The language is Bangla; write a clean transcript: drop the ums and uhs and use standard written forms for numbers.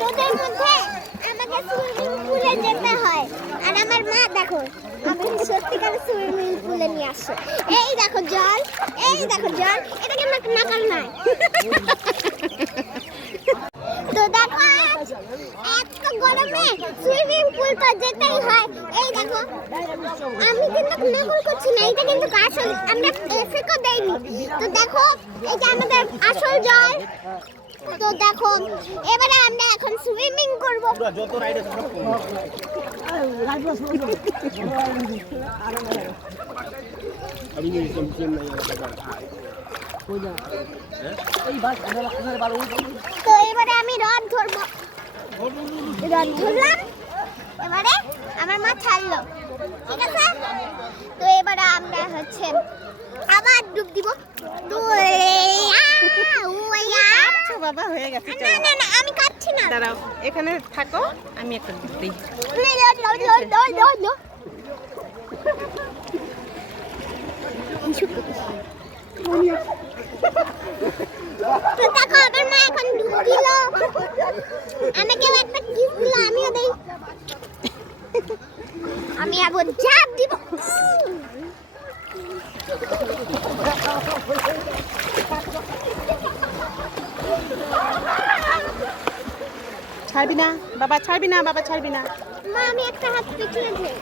রোদের মধ্যে আমাকে সুইমিং পুলে যেতে হয়। আর আমার মা দেখো আমাকে সত্যিকার সুইমিং পুলে নিয়ে আসে। এই দেখো জল, এই দেখো জল, এটাকে নাকাল নয়। তো দেখো এত গরমে সুইমিং পুল তো যেতেই হয়। এই দেখো আমি কিন্তু নকল করছি না, এটা কিন্তু আসল, আমরা এফেক্টও দেইনি। তো দেখো এই যে আমাদের আসল জল। তো দেখো এবারে আমরা এখন সুইমিং করব। যত রাইড আছে সব আমি এই চ্যাম্পিয়ন নাই কই যা এই বাস আমার বারো। তো এবারে আমি রড ধরবো, রড ধরলাম, এবারে আমার মা ছাড়লো, ঠিক আছে। তো এবারে আমরা হচ্ছে আবার ডুব দিব। বাবা হয়ে গেছে। না না না আমি কাটছি না, দাঁড়াও এখানে থাকো, আমি একটা দিই। তো দেখো আমার মা এখন ডুব দিল, আমাকেও একটা কিস দিল, আমিও দেই। আমি আবার ঝাঁপ দিব। ছাড়বি না বাবা, ছাড়বি না বাবা, ছাড়বি না। মা আমি একটা হাত পিছনে ধরে।